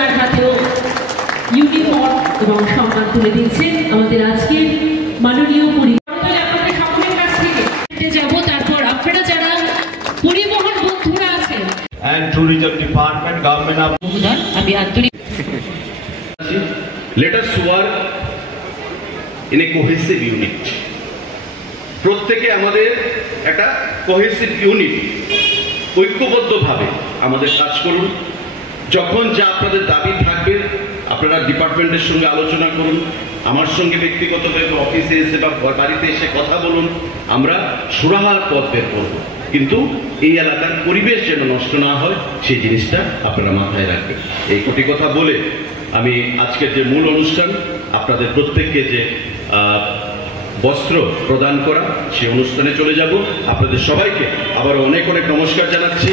ওনার হাতেও ইউনিফর্ম এবং সম্মান তুলে দিচ্ছেন আমাদের আজকের মাননীয় আপনাদের সকলের কাছ থেকে যাব। তারপর আপনারা যারা পরিবহন বন্ধুরা আছেন and tourism department government of আমি আন্তরিক let us work in a cohesive unit প্রত্যেকে আমাদের একটা কোহেসিভ ইউনিট ঐক্যবদ্ধভাবে আমাদের কাজ করুন। যখন যা আপনাদের দাবি থাকবে আপনারা ডিপার্টমেন্টের সঙ্গে আলোচনা করুন, আমার সঙ্গে ব্যক্তিগতভাবে অফিসে এসে বা বাড়িতে এসে কথা বলুন, আমরা সুরাহার পথ বের করব। কিন্তু এই এলাকার পরিবেশ যেন নষ্ট না হয় সেই জিনিসটা আপনারা মাথায় রাখবেন। এই কোটি কথা বলে আমি আজকের যে মূল অনুষ্ঠান আপনাদের প্রত্যেককে যে বস্ত্র প্রদান করা সেই অনুষ্ঠানে চলে যাব। আপনাদের সবাইকে আবার অনেক অনেক নমস্কার জানাচ্ছি।